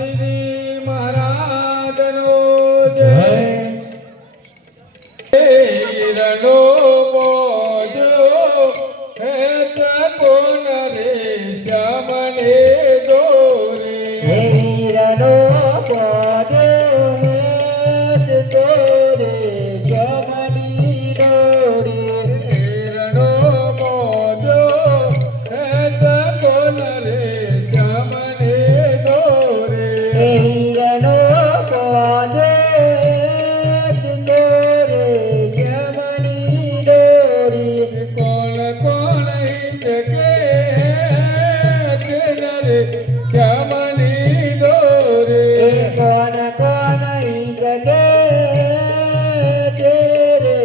શ્રી મહારાજનો જય. હીરનો મોજો હેત કોન રે શ્યામને દોરે. હીરનો મોજો હેત દોરે શ્યામની દોરે. હીરનો મોજો હેત કોન રે શ્યામને દોરે. હીરનો મોજો હેત દોરે શ્યામની દોરે. કોણ કોણ હિત કે હેત રે શ્યામની દોરે. કોણ કોણ જગે તેરે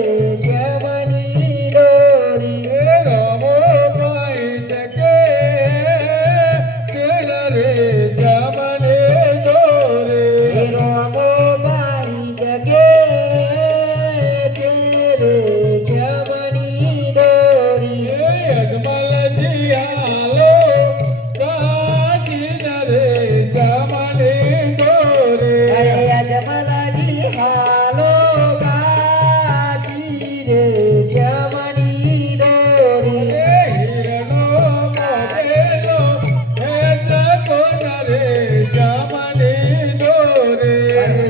શ્યામની દોરી. રમો ભાઈ શકે તેલ રે શ્યામને દોરે. રોમો બાઈ જગે તેરે શ્યામની દોરી. અજમલજી હાલો કાચીન રે શ્યામને દોરે. અરે અજમલજી હાલો કાશી રે શ્યામની દોરી. હીરનો મોગેલો હેત કોન રે શ્યામને દોરે.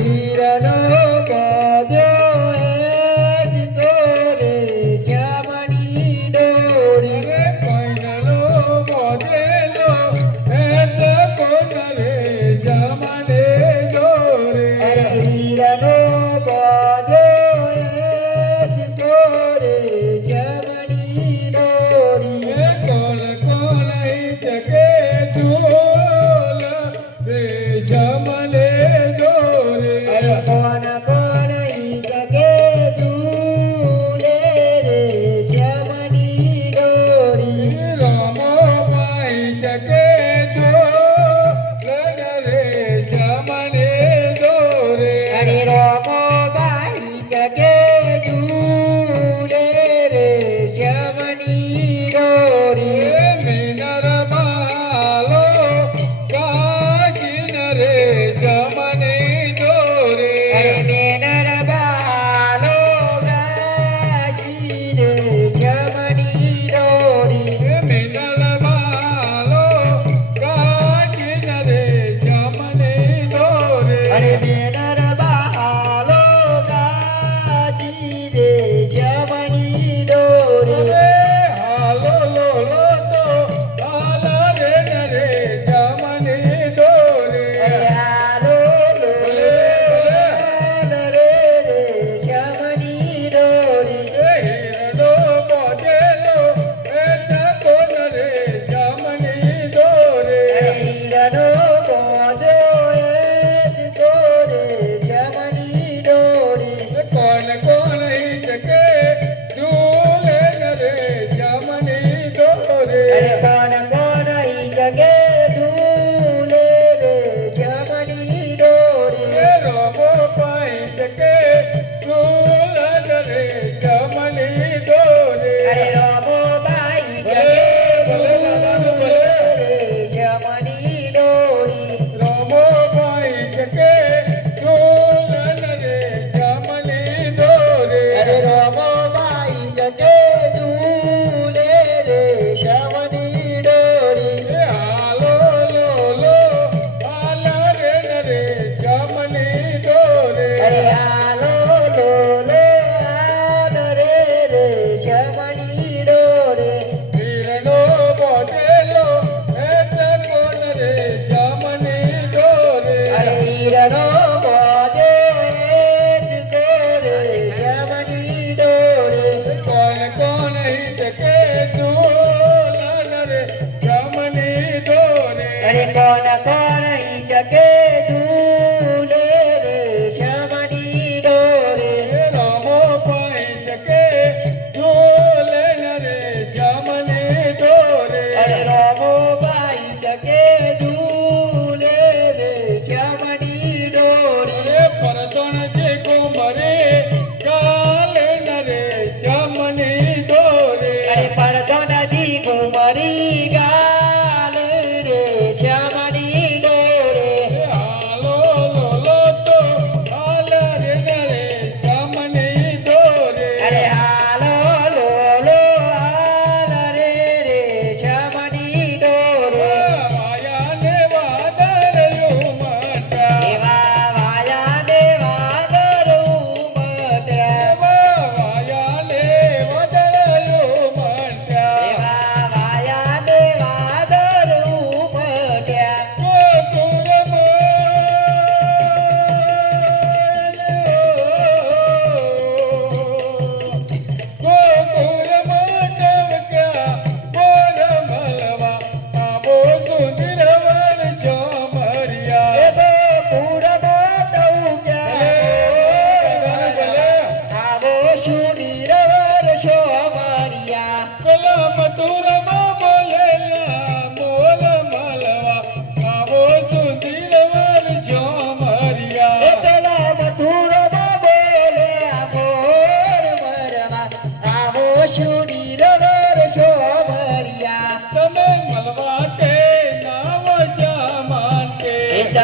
હીરનો મોજો હેત દોરે શ્યામની દોરી. કોઈનનો મોગેલો હેત કોન રે શ્યામને દોરે. હીરનો મોજો હેત દોરે શ્યામની દોરી. કોણ કોણ હિચકે ઝૂલ રે શ્યામને દોરે. કોણ કોણ જગે ઝૂલે રે શ્યામની દોરી. રામો ભાઈ શકે ઝૂલ રે શ્યામને દોરે. અરે રોમો બાઈ જગે ઝૂલે રે શ્યામની દોરી. મીનર માલો કાશીન રે શ્યામને દોરે. અરે મેનર બાલો ગાશી રે શ્યામની દોરી. મીનર માલો કાશીન રે શ્યામને દોરે. અરે મેનર બાલો ગાશી રે શ્યામની દોરી. હાલો લો લો તો હાલા રે રે શ્યામને દોરે. અરે આલો લો લો રે રે શ્યામની દોરી. હીરનો મોગેલો હેત કોન રે શ્યામને દોરે. હીરનો મોજો હેત દોરે શ્યામની દોરી. કોણ કોણ હિચકે ઝૂલે રે શ્યામને દોરે. અરે કોણ કોણ જગે ઝૂલે રે શ્યામની દોરી. રમો પાઈ શકે ઝૂલ રે શ્યામને દોરે. અરે રોમો બાઈ જગે ઝૂલે રે શ્યામની દોરી. રમો પાઈ શકે ઝૂલ રે શ્યામને દોરે. અરે રોમો બાઈ જગે ઝૂલે રે શ્યામની દોરી. હાલો લો લો હાલા રે રે શ્યામને દોરે. અરે આલો લો લો આલ રે રે શ્યામની દોરી. હીરનો મોગેલો હેત કોન રે શ્યામને દોરે. અરે હીરનો મોજો હેત દોરે શ્યામની દોરી. કોણ કોણ હિચકે ઝૂલ રે શ્યામને દોરે. અરે કોણ કોણ જગે ઝૂલે રે શ્યામની દોરી. રમો પાઈ શકે ઝૂલ રે શ્યામને દોરે. અરે રોમો બાઈ જગે ઝૂલે રે શ્યામની દોરી. પરતણ જે કુંભરે કાલે નરે શ્યામને દોરે. અરે પરધનજી કુંવરી ગાલ રે શ્યામની દોરે.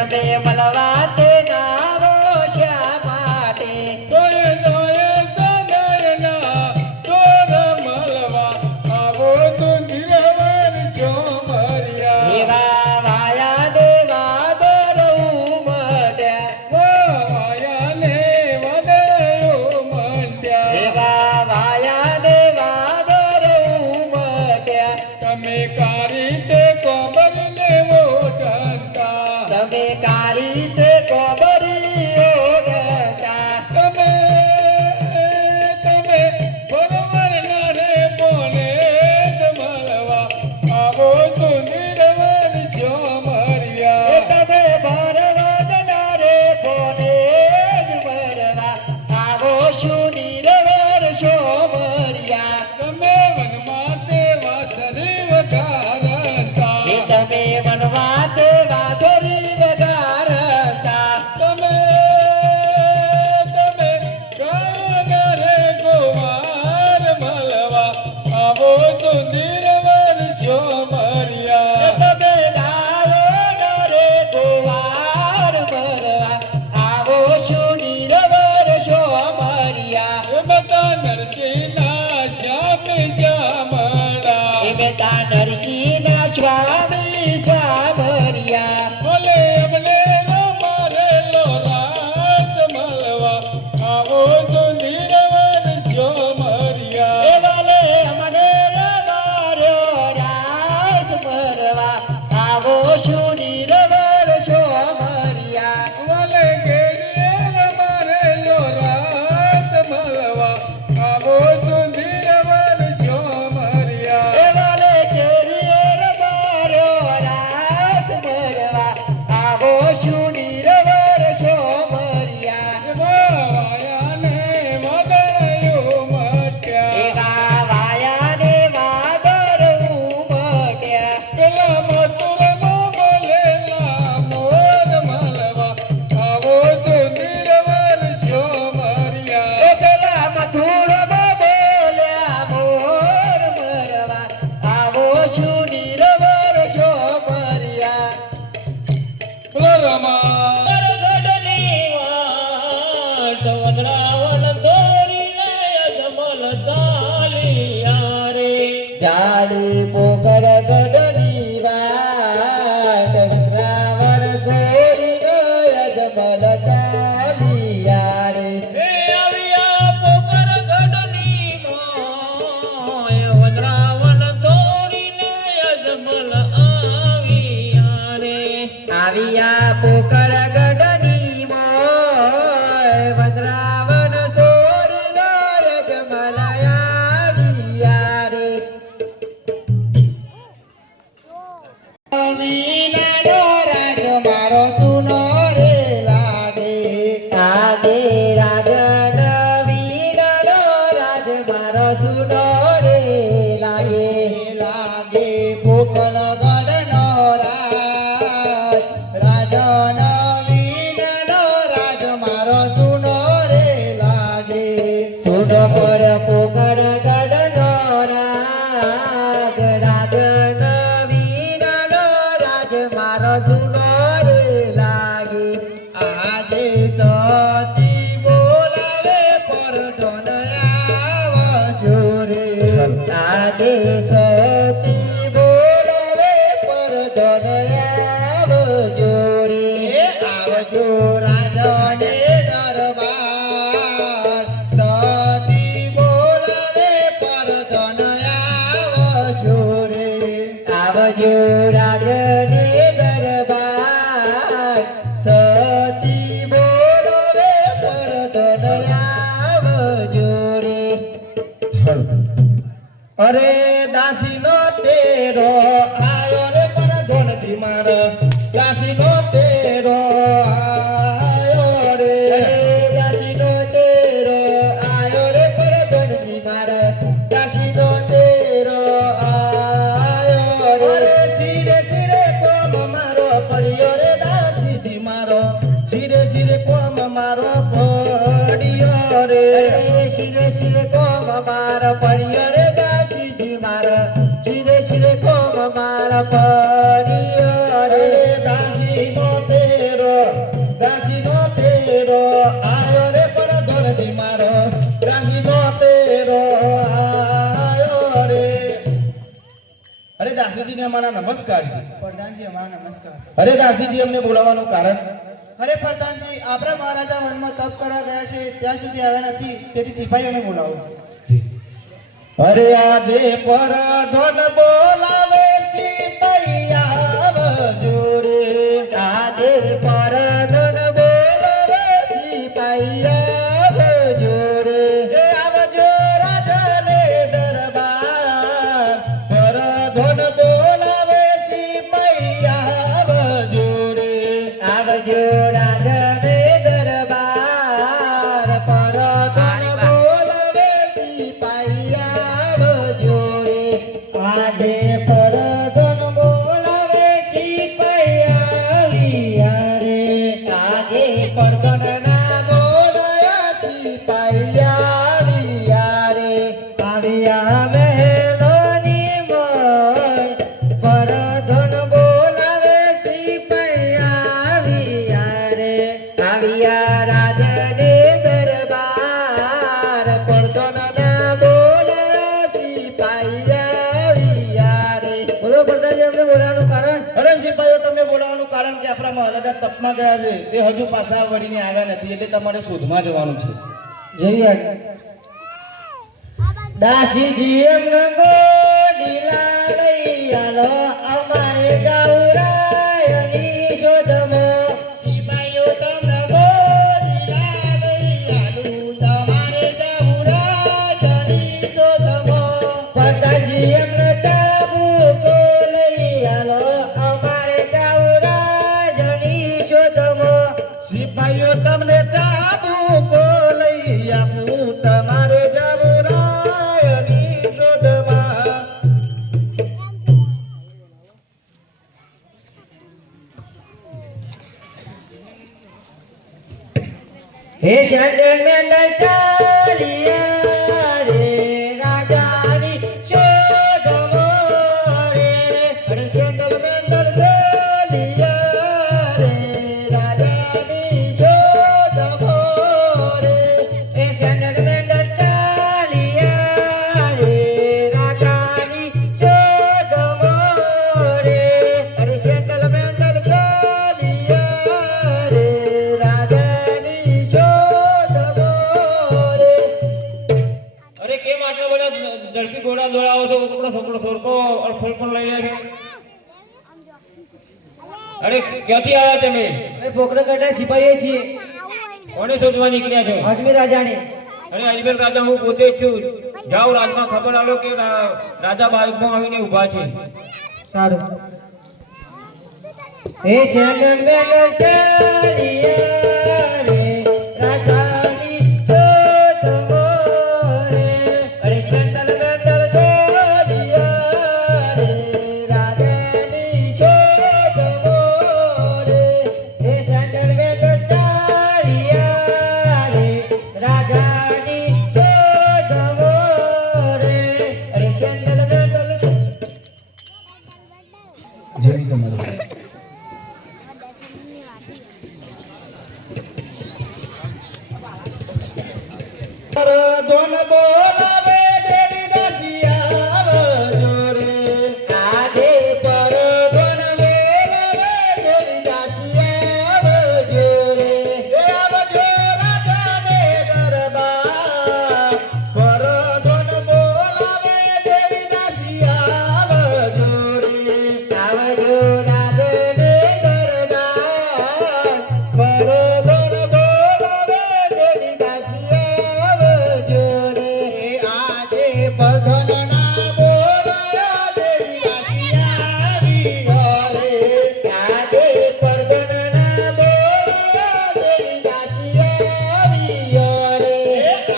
તમે મળવા તે નાવો શા માટે તોય તોય સદયના તોર મળવા આવો તો નિરવર છો મર્યા એવા વાયા દેવા દરવું મટ્યા વાયાને વદયો મંડ્યા એવા વાયા દેવા દરવું મટ્યા તમે કારી તે કોબરને મોઢંતા તમે કારી તે કોબરીઓ ડતા તમે બરોબર નારે બોને મળવા આવો તો નિરવર છો એ મર્યા તમે ભરવદના રે બોને જ ભરવા આવો શું નિરવર શો મર્યા તમે વનમાં તે વાસરી વગાડતા એ તમે મનવા તે વાસરી વગાડતા તમે ગાયને ગોવાર મળવા આવો તો નિરવર છો એ મર્યા તમે ગાયો રે ગોવાર ભરવા આવો શું નિરવર શો મર્યા એ બધા નરસિંહના શ્યામ શ્યામળા એ બેટા નરસિંહના સ્વામી સામરિયા ભલે અમને મારેલો રાત મળવા આવો તો નિરવર છો એ મર્યા વાલે અમને રવાર્યો રાસ ભરવા આવો શું નિરવર શો મર્યા ભલે કેડીએ મારેલો રાત મળવા આવો તો નિરવર છો એ મર્યા વાલે કેરીએ રવાર્યો રાસ ભરવા આવો શું નિરવર શો મર્યા વાયાને વદયો મટ્યા એવા વાયાને વાદર ઉમટ્યા પેલા મથુરમાં બોલેલા મોર મળવા આવો તો નિરવર છો એ મર્યા પેલા મથુરમાં બોલ્યા મોર મરવા આવો શું નિરવર શો મર્યા રમા ગઢની વાટ વદરાવન દોરીને અજમલ ચાલિયા રે જાલી પોકર ગઢની વાટ વદરાવન સોરીને અજમલ ચાલિયા રે હે આવ્યા પોકર ગઢની મોય વદરાવન તોડીને અજમલ આવ્યા રે આવ્યા પોકર ગઢની મોય વદરાવન સોરીને અજમલ આવ્યા રે વીણાનો રાજ મારો સુનો રે લાગે લાગે રાજન વીણાનો રાજ મારો સુનો રે લાગે લાગે પોકળ ગઢનો રાજ રાજન વીણાનો રાજ મારો સુનો રે લાગે સુનો પર પોકળ ગઢનો રાજ રાજન વીણાનો રાજ મારો સુનો રે લાગે આજે સતી બોલાવે પર આવજો રે આજે સતી બોલાવે પર આવજો રે આવજો રાજને દરબાર સતી બોલાવે પર આવજો રે આવજો રાજને દરબાર સતી બોલાવે પર આવજો રે અરે દાસીનો તેરો આયો રે પર ધોનથી માર દાસીનો તેરો આયો રે દાસીનો તેરો આયો રે પર ધોનથી માર દાસીનો તેરો આયો રે શિરે શિરે કોમ મારો પડ્યો રે દાસીથી મારો શિરે શિરે કોમ મારો પડ્યો રે શિરે શિરે કોમ મારો પડ્યો રે દાસીથી મારો શિરે શિરે કોમ મારો પડ્યો રે દાસીનો તેરો અમારા નમસ્કાર છે. પ્રધાનજી અમારા નમસ્કાર. અરે દાસીજી, અમને બોલાવવાનું કારણ? અરે પ્રધાનજી, આપણા મહારાજા વનમાં તપ કરવા ગયા છે, ત્યાં સુધી આવ્યા નથી, તેથી સિપાહીઓને બોલાવો. અરે આજે પરધન બોલાવે સિપાહીયા જોરે, આજે પરધન બોલાવે સિપાહીયા જોરે. એ આવજો રાજાને દરબાર, પરધન બોલાવે સિપાહીયા જોરે. આવજો રાજાને દરબાર, પરધન બોલાવે સિપાહીયા જોરે. આજે પરધન બોલાવે સિપાહીયા રે. આજે પરધન ના બોલાયા સિપાહીયા રે. આવ્યા મહેલોની મય, પરધન બોલાવે સિપાહીયા રે. આવ્યા રાજને દરબાર, પરધન ના બોલાયા સિપાહીયા રે. બોલો પ્રધાનજી, અમને બોલાવવાનું કારણ? અરે સિપાહીઓ, તમને બોલાવવાનું કારણ કે આપણા મહારાજા તપમાં ગયા છે, તે હજુ પાછા વળીને આવ્યા નથી, એટલે તમારે શોધમાં જવાનું છે. જઈએ આગળ. દાસીજી એમને ગોડીલા લઈ આલો, અમારે ગૌરાયની શોધમાં. સિપાહીઓ તમને ગોડીલા લઈ આલું, તમારે ગૌરાયની શોધમાં. પ્રધાનજી એમને ચાબુકો લઈ આલો, અમારે ગૌરાયની શોધમાં. સિપાહીઓ, તમને ચાબુકો લઈ આપું, તમારે જવું રાયની શોધમાં. હે શંકર મેંડલ ચાલિયા રે, રાજાની શોધમાં રે. અરે શંકર મેંડલ ચાલિયા રે, રાજાની શોધમાં રે. હે શંકર મેંડલ ચાલિયા રે, રાજાની શોધમાં રે. અરે શંકર મેંડલ ચાલિયા રે, રાજાની શોધમાં રે. અરે કેમ આટલા બધા ઝડપી ઘોડા દોડાવો છો? છોકરો છોકરો છોરકો અડફળ પણ લઈ જાય છે. અરે ક્યાંથી આવ્યા તમે? અમે પોકરા કાંઠા સિપાહીઓ છીએ, કોને શોધવા નીકળ્યા છો? અજમેર રાજાને. અરે અજમેર રાજા હું પોતે જ છું. જાઓ રાજમાં ખબર આલો કે રાજા બાળકમાં આવીને ઊભા છે. સારું. હે શંકર મેંડલ ચાલિયા રે, રાજાની શોધમાં રે. અરે શંકર મેંડલ ચાલિયા રે, રાજાની શોધમાં રે. હે શંકર મેંડલ ચાલિયા રે, રાજાની શોધમાં રે. અરે શંકર મેંડલ જેવી તમારી પરધન બોલાવે દેવી દાસિયા જોરે. આજે પરધન બોલાવે દેવી દાસિયા જોરે. એ આવજો રાજાને દરબાર, પરધન બોલાવે દેવી દાસિયા જોરે. આવજો રાજને દરબાર, પરધન બોલાવે દેવી દાસિયા જોરે. આજે પરધન ના બોલાયા દેવી દાસિયા ઘરે. આજે પરધન ના બોલાયા દેવી દાસિયા ઘરે.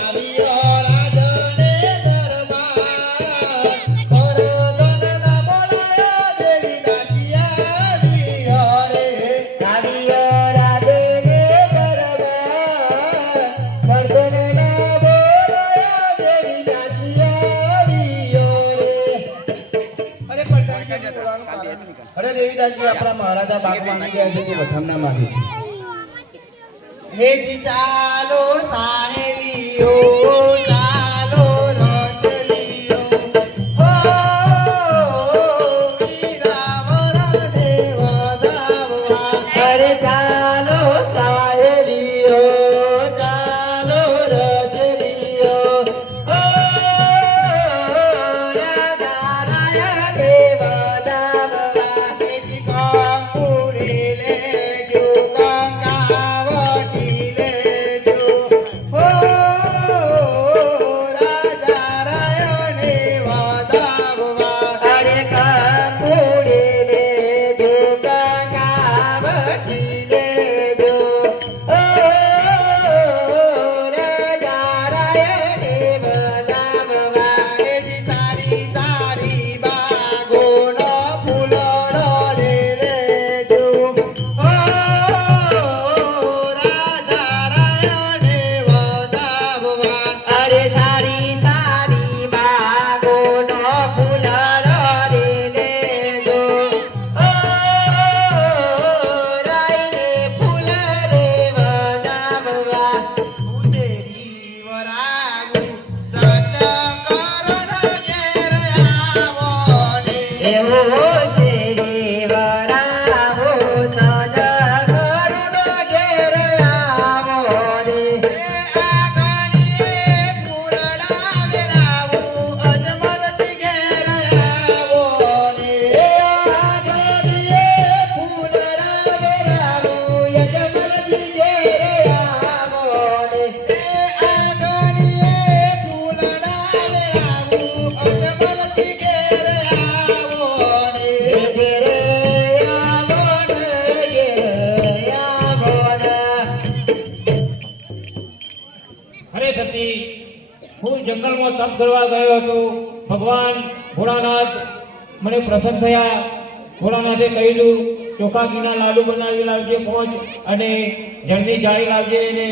આવ્યો રાજને દરબાર, પરધન ના બોલાયા દેવી દાસિયા ઘરે. આવ્યો રાજને દરબાર, પરધન ના બોલાયા દેવી દાસિયા ઘરે. અરે પ્રધાનજી બોલાવવાનું કારણ? અરે દેવીદાસજી, આપણા મહારાજા બાગ માંગી ગયા છે, તે વથામણા માંગે છે. હેજી ચાલો સાહેલીઓ, ચાલો રસલીઓ. હો વીરા જંગલમાં તપ કરવા ગયો હતો. ભગવાન ભોળાનાથ મને પ્રસન્ન થયા. ભોળાનાથે કહ્યું ચોખા ઘીના લાડુ બનાવી લાવજે 5 અને જળની જાળી લાવજે અને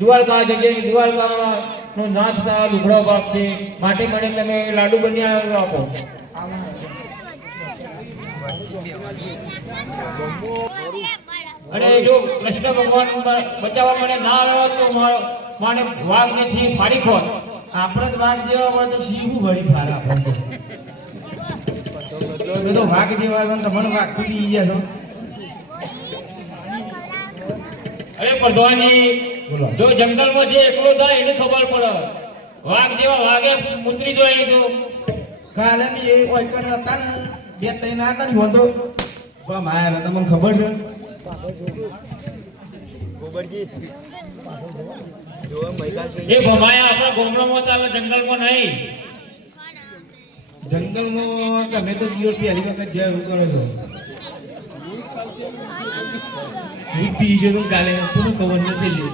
દ્વારકા જજે. દ્વારકાનો નાથ તારા લુગડો બાપ છે, માટે મને તમે લાડુ બનાવી આપો. અને જો કૃષ્ણ ભગવાન બચાવવા મને ના આવ્યો તો માને વાઘને થી ફાડી ખોત. આપણે જ વાઘ જેવા હોય તો સિંહ શું વળી ફાર આપણે તો વાઘ જેવા હોય તો મને વાઘ તૂટી ગયા છો. અરે પ્રધાનજી, જો જંગલમાં જે એકલો થાય એને ખબર પડે. વાઘ જેવા વાઘે મૂતરી દો અહીં તો. કાલે બી એ ઓયકણ હતા ને 2-3 હતા ને હોતો પણ માયા તમને ખબર છે એ ભમાયા આપણા ગામડામાં તો હવે જંગલમાં નહીં. જંગલમાં તમે તો દિવસ પહેલી વખત જ્યાં એવું કરો છો પી જો તો કાલે શું ખબર નથી લે.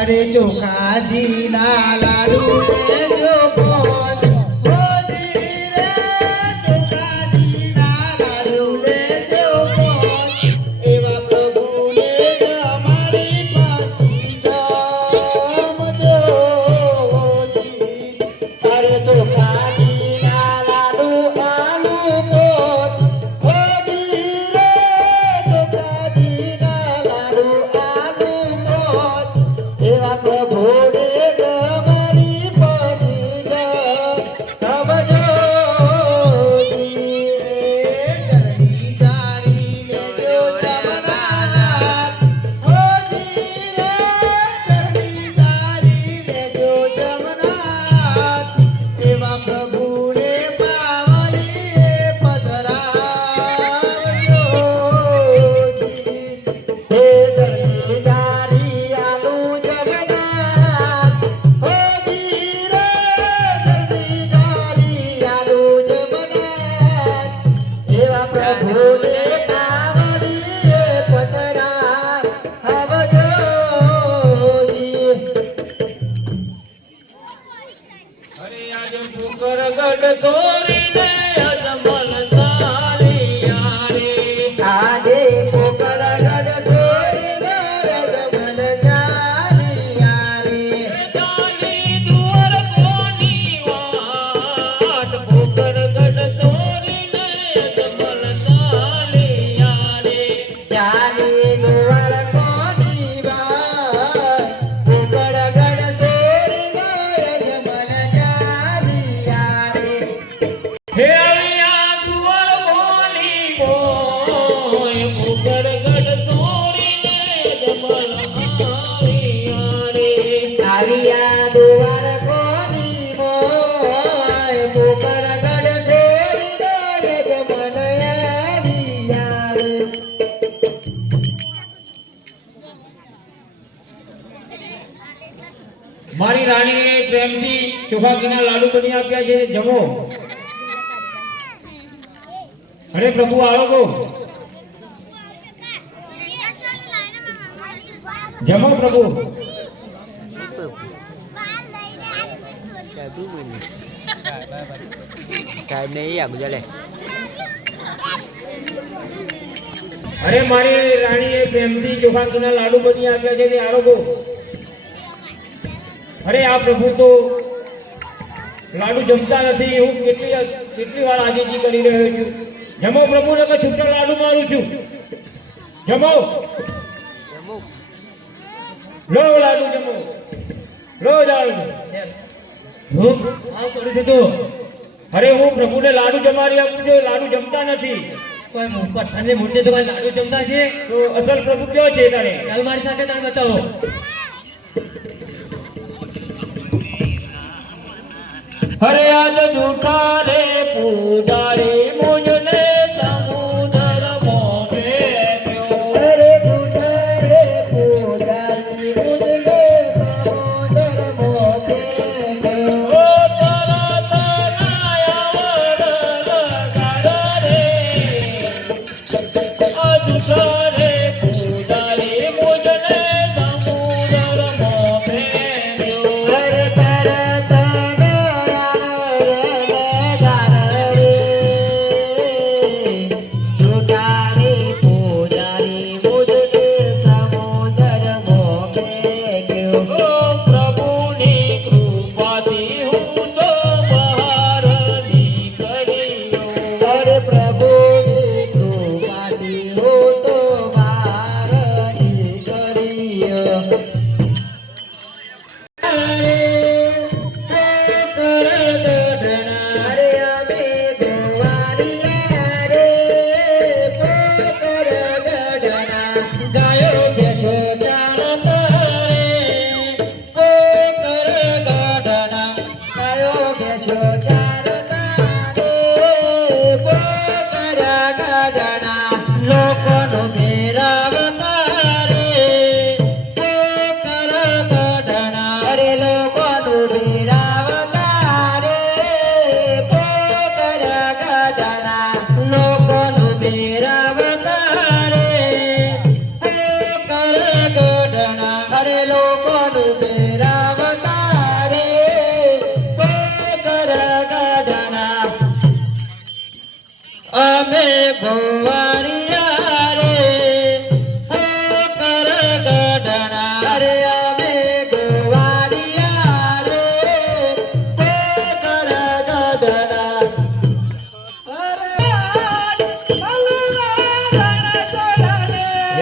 અરે ચોખાજી ના લાડુ લેજો પોચ. હોજી રે ચોખાજી ના લાડુ લેજો પોચ. એવા પ્રભુને અમારી પાછી જમજો હોજી. અરે ચોખાજી ના લાડુ આલુ પોચ. હોજી રે ચોખાજી ના લાડુ આલુ પોચ. એવા પ્રભુને ગમાડી પછી સમજો ચરણી જારી લેજો જમનાથ. હોજી રે ચરણી જારી લેજો જમનાથ. એવા પ્રભુને પાવલી પધરાવજો. હે ચરણી જારી આલુ જગન્નાથ. હોજી રે ચરણી જારી આલુ જગન્નાથ. એવા પ્રભુને પાવલી પધરાવજો. અરે આજ ફુકર ગઢ છોરીને અજમલ તારિયા રે. આજે પોકરગઢ છોડીને રજમન ચાલ્યા રે. ચાલી દુઅર કોની વાટ. ફુકર ગઢ છોરીને અજમલ તારિયા રે. ચાલી દુવાર કોની વાત. પોકરગઢ છોડીને રજમન ચાલ્યા રે. હે અરિયા દુઅર કોની બોય. ફુકર ગઢ છોરીને અજમલ તારિયા રે. આવ્યા દુવાર કોની મોય. પોકરગઢ છોડીને રજમન આવ્યા રે. મારી રાણીને પ્રેમથી ચોખા ઘીના લાડુ બની આપ્યા છે, જમો. અરે પ્રભુ આળો જમો પ્રભુ. સાહેબ ને આ ગુજાલે અરે મારી રાણીએ પ્રેમથી ચોખા ઘીના લાડુ બની આપ્યા છે, તે આળો. અરે આ પ્રભુ તો લાડુ જમતા નથી. હું કેટલી વાર આજીજી કરી રહ્યો છું. જમો પ્રભુ, ને છૂટા લાડુ મારું છું. જમો લો લાડુ, જમો લો લાડુ. હું આમ કરું છું તો. અરે હું પ્રભુને લાડુ જમાડી આપું છું, લાડુ જમતા નથી. કોઈ પઠાણની મૂર્તિ તો લાડુ જમતા છે. તો અસલ પ્રભુ કયો છે તારે? ચાલ મારી સાથે તારે બતાવો. હરે આજ જૂઠા રે પૂજારી મુજને સમુદ્ર મોહે ગયો. અરે જૂઠા રે પૂજારી મુજને સમુદ્ર મોહે ગયો. ઓ તારા તનાયા વડનગાર રે. આ જૂઠા રે પૂજારી ગોવાળિયા રે હો કર ગઢના રે અમે ગોવાળિયા રે હો કર ગઢના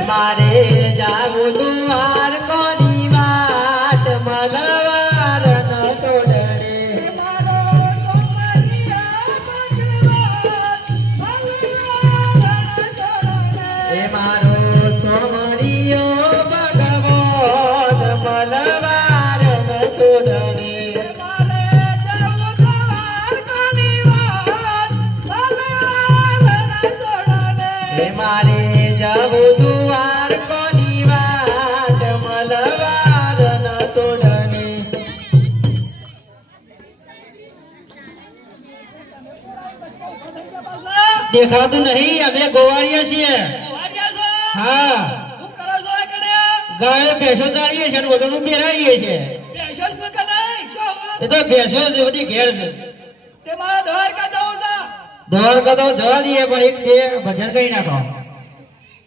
મારે જાવું દુવાર કોની વાત મલવાર ન છોડે એ મારો સોમરિયો ભગવાન મલવાર ન છોડે મારે જાવું દુવાર કોની વાત મલવાર ન છોડની દેખાતું નહીં અમે ગોવાળિયા છીએ હા ગાય ભેંસો ચાલીએ છે અને વગરનું બેરાડીએ છે એ તો ભેંસો જ બધી ઘેર છે દ્વારકા તો જવા દઈએ પણ એક બે ભજન કહી નાખો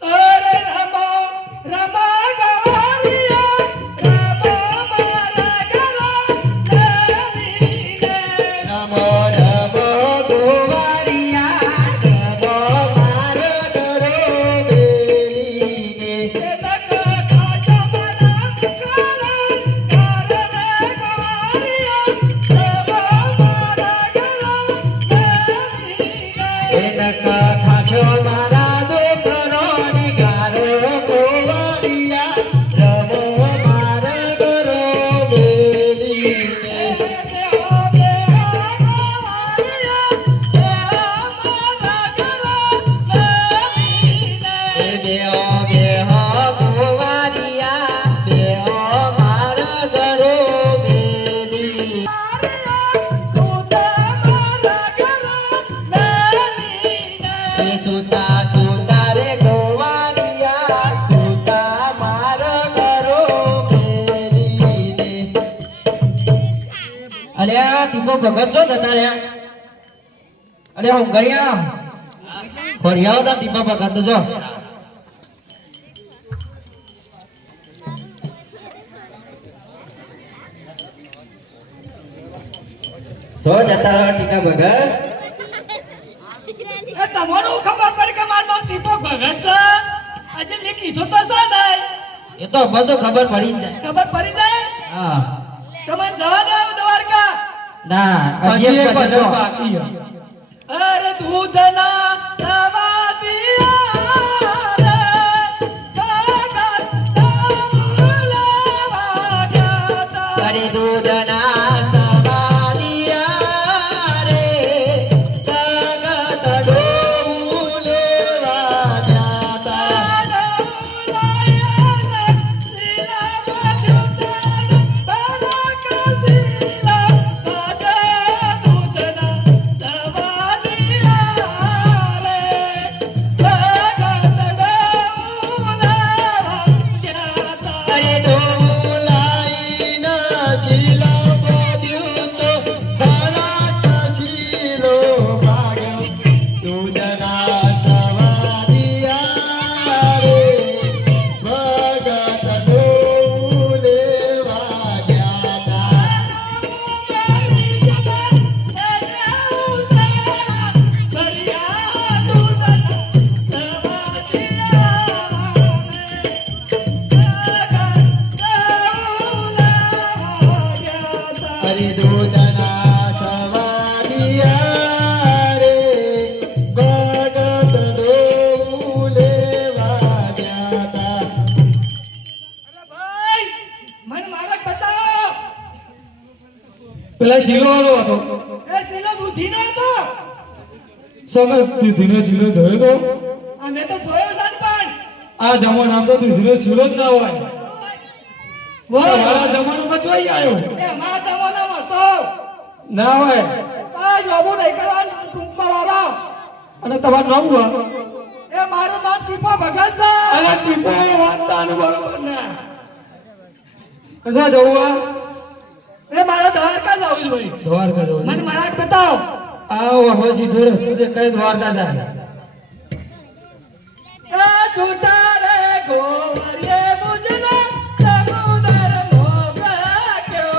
અરે રમા રમા ગવારિયા રમા મારા ગલા નવીને નમો નમો ગોવાળિયા નમો મારો ડરો બેલીને તક ખાચા મારા કાળા કારણે ગવારિયા રમા મારા ગલા નવીને એનક ખાચો મારા દોકરો ને ગારો ગોવાળિયા રમો મારો ડરો બેલીને એ બેહો બેહો ગોવાળિયા બેહો મારા ઘરો બેલી એ સુતા સુતા રે ગોવાળિયા સુતા મારા ઘરો બેલીને અરે આ ટીપો ભગત છો જતા રહ્યા અરે હું ગયા ફરિયાવ તા ટીપા ભગત જો સો જતા રહ્યા ટીકા ભગત તમારું ખબર પડી કે મારો નામ ટીપો ભગત છે આજે મેં કીધું તો છે નહીં એ તો અમને તો ખબર પડી જ જાય ખબર પડી જાય હા તમે જવા દો દ્વારકા ના હજી એક ભજન બાકી અરે દૂધના સવાદિયા રે ભગત સામુલાવા ગયા તા. અરે દૂધના સવારિયા રે જગત ડોવું લેવા જાતા અરે ડોવું લાઈને ચીલા બોધ્યું તો ભરાત શીલો ભાગ્યો દૂધના સવારિયા રે ભગત ડોવું લેવા જાતા અરે દૂધના સવારિયા રે ભગત ડોવું લેવા જાતા પેલા શીલો વાળો હતો એ શીલો બુદ્ધિનો હતો સગર દૂધીનો શીલો જોયો તો અમે તો જોયો છે ને પણ આ જમાનામાં તો દૂધીનો શીલો જ ના હોય મારા જમાનામાં જોઈ આવ્યો એ મારા જમાનામાં તો ના હોય આ લોબો નહીં કરવાનું ટૂંકમાં વાળા અને તમારું નામ હું એ મારું નામ ટીપો ભગત છે અને ટીપો વાંચતાનું બરોબર ને કશા જવું આ એ મારે દ્વારકા જવું છે ભાઈ દ્વારકા જવું મને મહારાજ બતાવો આવો હવે સીધો રસ્તો દેખાય દ્વારકા જાય જૂઠા રે ગોવાળીએ મુજને સમુદર મોકલ્યો.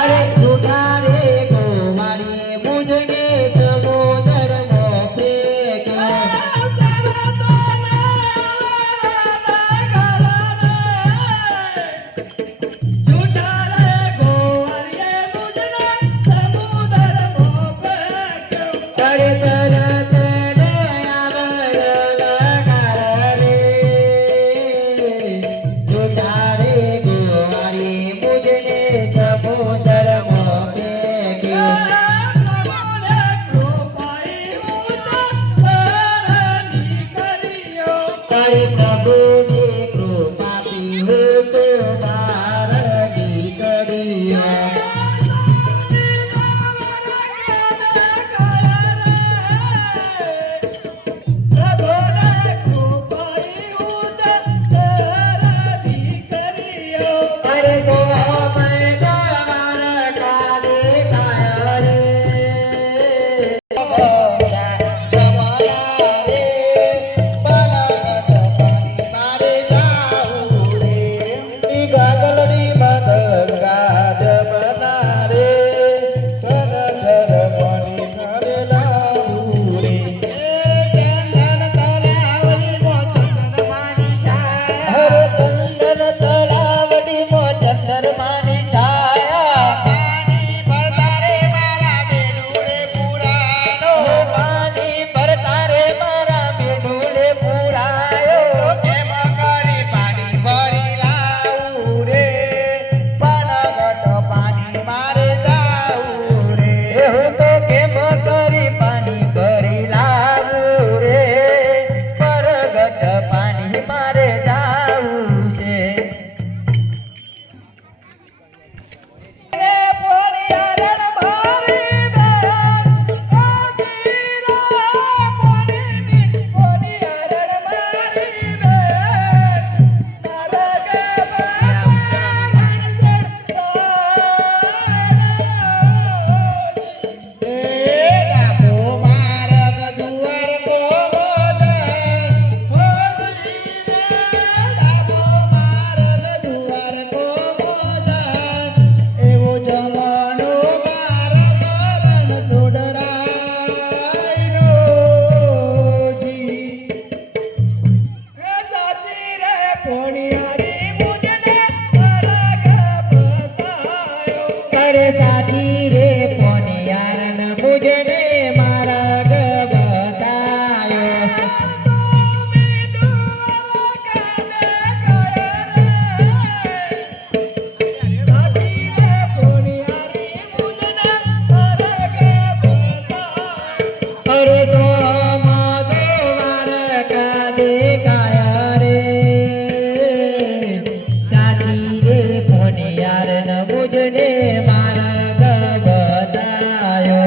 અરે જૂઠા રે ગોવાળીએ મુજને સમુદરમાં ફેંક્યો. જૂઠા રે ગોવાળીએ મુજને સમુદર મોકલ્યો. અરે તરત દયાવરના કારણે જૂઠા રે ગોવાળીએ મુજને સમુદરમાં ફેંક્યો. તારે પ્રભુની કૃપા પીવું તો મારા દીકરીઓ. અરે સોમય તમારા કાલે કાયા રે. જમાના રે બનાવટ પાણી મારે જાવું રે. ઈ ગાગલડીમાં ગંગા જમના રે ઘનઘર પાણી મારે લાવું રે. ચંદન તલાવડી મોચંદન માણી છાયા. ચંદન તલાવડી મોચંદન માણી છાયા. પાણી ભરતા રે મારા બેડુડે પુરાનો. પાણી ભરતા રે મારા બેડુડે પુરાયો. કેમ કરી પાણી ભરી લાવું રે. પાનગઢ પાણી મારે જાવું રે. હું તો કેમ કરી પાણી ભરી લાવું રે. પરગટ પાણી મારે જાવું છે. એવો જવાનો મારા ધરણ છોડરાયનો જી. અરે સાચી રે પોનિયારન મુજને માર્ગ બતાયો. અરે સોમદો મારકા દેખાયા રે. સાચી રે પોનિયારન મુજને માર્ગ બતાયો.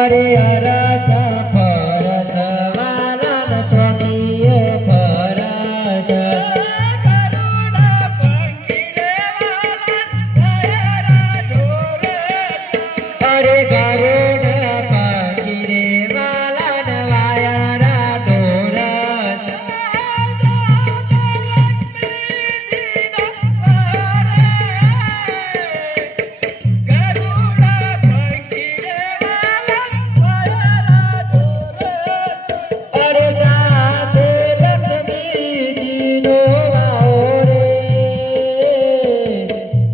અરે અરસ ફરસ વાલન ચોકીએ ફરસ. અરે ગરુડ પંખી રે વાલન વાયરા ઢોરસ. અરે સાથે લક્ષ્મીજીનો વાહો રે.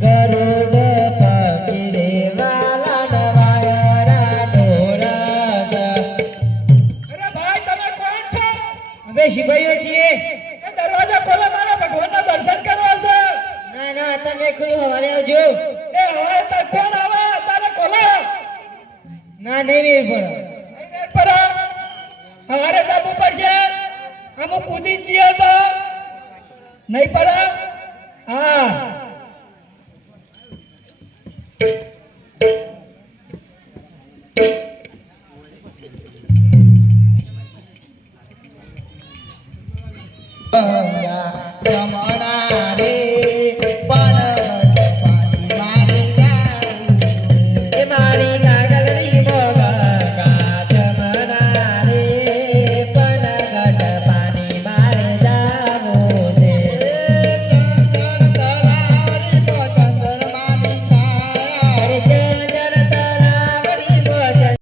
ગરુડ પંખી રે વાલન વાયરા ઢોરસ. અમે સિપાહીઓ છીએ. દરવાજા ખોલો, મારા ભગવાનના દર્શન કરવા છે. ના ના તમે ખુલ્લું હવારે આવજો. એ હવે તો કોણ આવે તારે ખોલો. ના નહીં મેળ પડો. પર હવારે જવું પડશે. અમુક કૂદી જઈએ તો નહીં પડે. હા